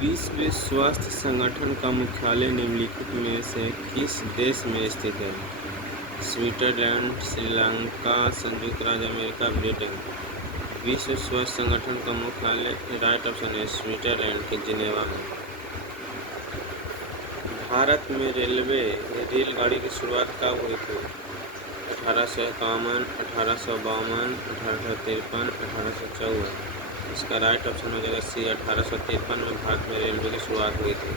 विश्व स्वास्थ्य संगठन का मुख्यालय निम्नलिखित में से किस देश में स्थित है? स्विट्जरलैंड, श्रीलंका, संयुक्त राज्य अमेरिका, ब्रिटेन। विश्व स्वास्थ्य संगठन का मुख्यालय राइट ऑप्शन है स्विट्जरलैंड के जिनेवा में। भारत में रेलगाड़ी की शुरुआत कब हुई थी? 1851, 1852, 1853, 1854। इसका राइट ऑप्शन हो जाएगा सी 1853 में भारत में रेलवे की शुरुआत हुई थी।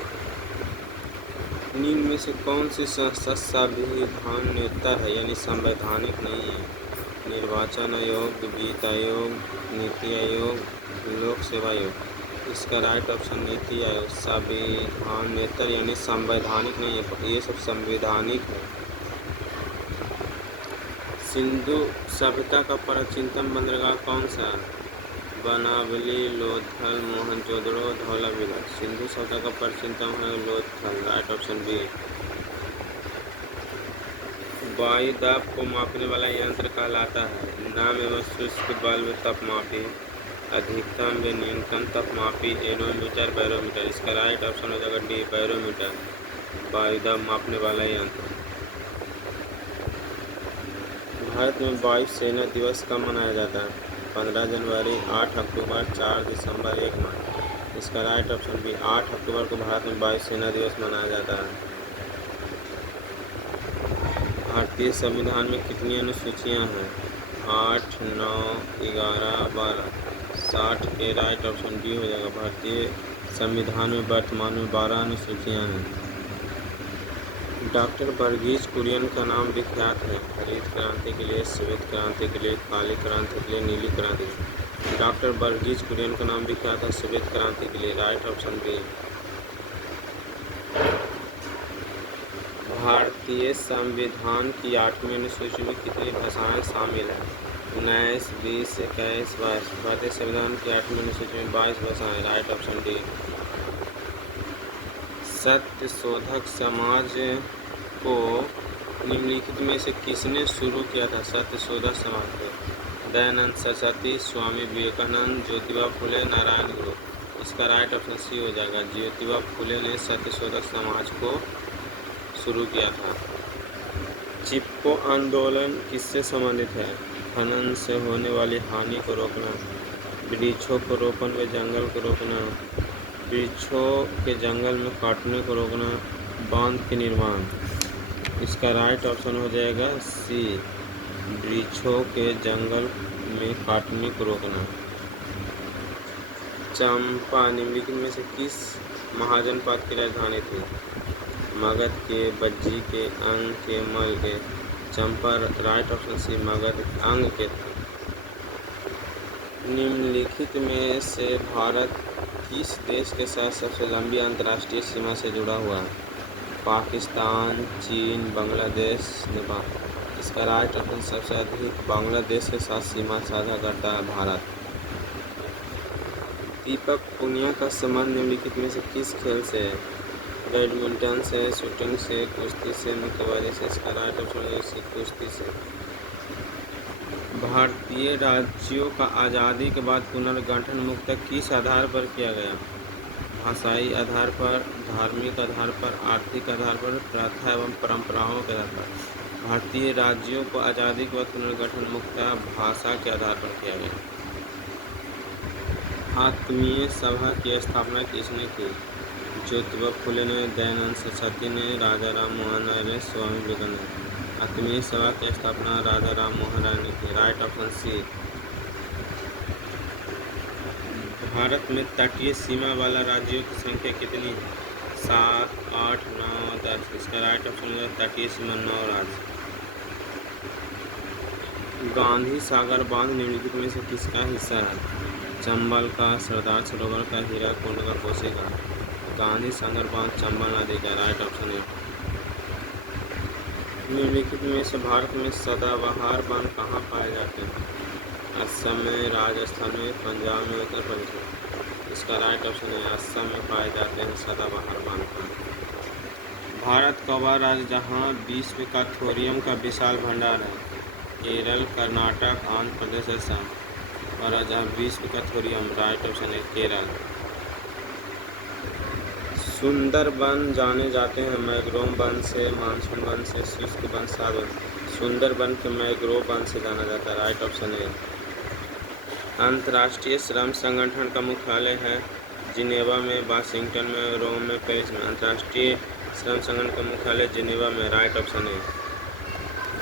निम्न में से कौन सी संस्था संविधानेतर है यानी संवैधानिक नहीं है? निर्वाचन आयोग, वित्त आयोग, नीति आयोग, लोक सेवा आयोग। इसका राइट ऑप्शन नीति आयोग। संविधानेतर यानी संवैधानिक नहीं है, ये सब संवैधानिक है। सिंधु सभ्यता का प्राचीनतम बंदरगाह कौन सा है? बनावली, लोथल, मोहनजोदड़ो, धौलावीरा। सिंधु सभ्यता का प्राचीनतम है लोथल, राइट ऑप्शन बी। वायु दाब को मापने वाला यंत्र कहलाता है? नाम एवं शुष्क बल्ब तापमापी, अधिकतम व न्यूनतम तापमापी, एनोमीटर, बैरोमीटर। इसका राइट ऑप्शन हो जाएगा डी बैरोमीटर, वायु दाब मापने वाला यंत्र। भारत में वायुसेना दिवस कब मनाया जाता है? 15 जनवरी, 8 अक्टूबर, 4 दिसंबर, 1 मार्च। इसका राइट ऑप्शन बी 8 अक्टूबर को भारत में वायुसेना दिवस मनाया जाता है। भारतीय संविधान में कितनी अनुसूचियां हैं? 8, 9, 11, 12। 60 के राइट ऑप्शन बी हो जाएगा। भारतीय संविधान में वर्तमान में 12 अनुसूचियां हैं। डॉक्टर वर्गीज कुरियन का नाम विख्यात है? हरित क्रांति के लिए, श्वेत क्रांति के लिए, काली क्रांति के लिए, नीली क्रांति के लिए। डॉक्टर वर्गीज कुरियन का नाम विख्यात है श्वेत क्रांति के लिए, राइट ऑप्शन बी। भारतीय संविधान की 8वीं अनुसूची में कितनी भाषाएं शामिल हैं? 19, 20, 21, 22। भारतीय संविधान की 8वीं अनुसूची में 22 भाषाएं, राइट ऑप्शन डी। सत्य शोधक समाज को निम्नलिखित में से किसने शुरू किया था? सत्य शोधक समाज को दयानंद सरस्वती, स्वामी विवेकानंद, ज्योतिबा फुले, नारायण गुरु। इसका राइट ऑप्शन सी हो जाएगा। ज्योतिबा फुले ने सत्य शोधक समाज को शुरू किया था। चिपको आंदोलन किससे संबंधित है? खनन से होने वाली हानि को रोकना, वृक्षों को रोपण व जंगल को रोकना, वृक्षों के जंगल में काटने को रोकना, बांध के निर्माण। इसका राइट ऑप्शन हो जाएगा सी, वृक्षों के जंगल में काटने को रोकना। चंपा निम्नलिखित में से किस महाजनपद की राजधानी थी? मगध के, बज्जी के, अंग के, मल के। चंपा राइट ऑप्शन सी मगध अंग के थे। निम्नलिखित में से भारत किस देश के साथ सबसे लंबी अंतर्राष्ट्रीय सीमा से जुड़ा हुआ है? पाकिस्तान, चीन, बांग्लादेश, नेपाल। इसका राइट ऑप्शन सबसे अधिक बांग्लादेश के साथ सीमा साझा करता है भारत। दीपक पुनिया का संबंध निम्नलिखित में से किस खेल से है? बैडमिंटन से, शूटिंग से, कुश्ती से, मुक्केबाजी से। इसका राइट ऑप्शन है कुश्ती से। भारतीय राज्यों का आज़ादी के बाद पुनर्गठन मुख्यतः किस आधार पर किया गया? भाषाई आधार पर, धार्मिक आधार पर, आर्थिक आधार पर, प्रथा एवं परंपराओं के आधार पर। भारतीय राज्यों को आज़ादी के बाद पुनर्गठन मुख्यतः भाषा के आधार पर किया गया। आत्मीय सभा की स्थापना किसने की? ज्योतिबा फुले ने, दयानंद सरस्वती ने, राजा राम मोहन राय ने, स्वामी विवेकानंद। आत्मीय सभा की स्थापना राजा राम मोहन राय ने की, राइट ऑप्शन सी। भारत में तटीय सीमा वाला राज्यों की संख्या कितनी है? 7, 8, 9, 10। इसका राइट ऑप्शन है तटीय सीमा 9 राज्य। गांधी सागर बांध निम्नलिखित में से किसका हिस्सा है? चंबल का, सरदार सरोवर का, हीराकुंड का, कोसी का। गांधी सागर बांध चंबल नदी का, राइट ऑप्शन है। निम्नलिखित में से भारत में सदाबहार बांध कहाँ पाए जाते हैं? असम में, राजस्थान में, पंजाब में, उत्तर प्रदेश में। इसका राइट ऑप्शन है असम में पाए जाते हैं सदाबहार बांध। भारत का वह राज्य जहाँ विश्व का थोरियम का विशाल भंडार है? केरल, कर्नाटक, आंध्र प्रदेश, असम। और जहाँ विश्व का थोरियम, राइट ऑप्शन है केरल। सुंदरबन जाने जाते हैं मैंग्रोव वन से, मानसून वन से, शुष्क वन, साल वन। सुंदरबन के मैंग्रोव वन से जाना जाता है, राइट ऑप्शन है। अंतर्राष्ट्रीय श्रम संगठन का मुख्यालय है जिनेवा में, वाशिंगटन में, रोम में, पेरिस में। अंतर्राष्ट्रीय श्रम संगठन का मुख्यालय जिनेवा में, राइट ऑप्शन है।